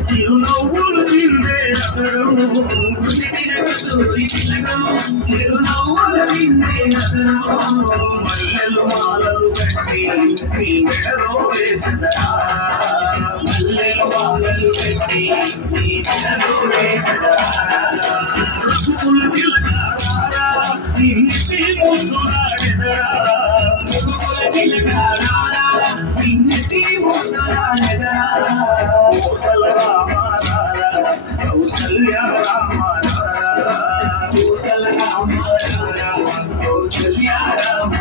చిరునవ్వులు నిండే నగరం చిరునవ్వులు నిండే నగరం మల్లెలు మాలలు కట్టి నీ మెడలో వేసదరా మల్లెలు మాలలు కట్టి నీ మెడలో వేసదరా రుచుకులు తిలకారా నిన్నెత్తి ముద్దులాడెదరా రుచుకులు తిలకారా నిన్నెత్తి ముద్దులాడెదరా కౌసల రామ కౌసల్య రామ కౌసల రామ కౌసల్య రామ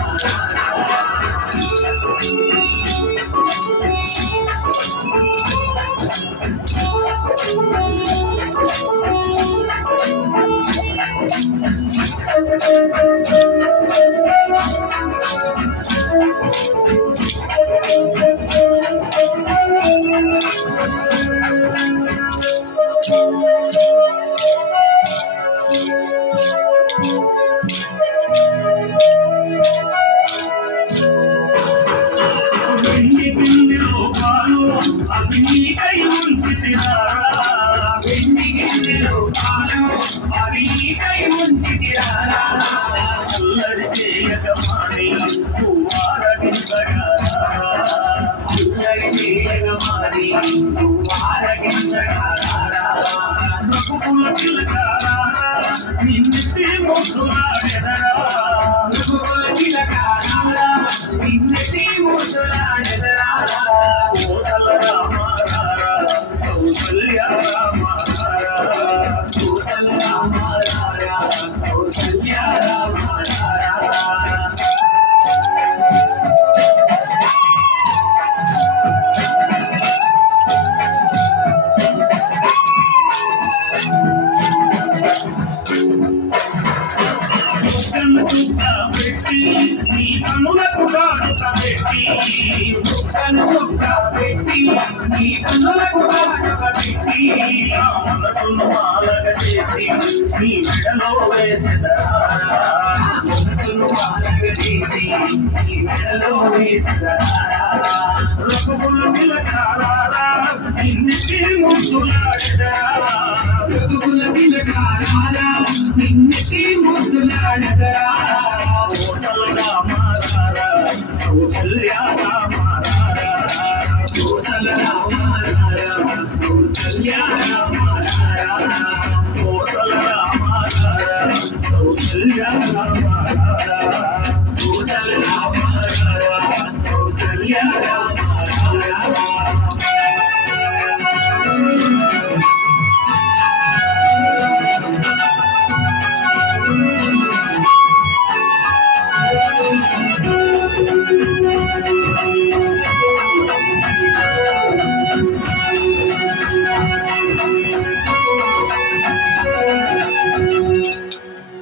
Yeah.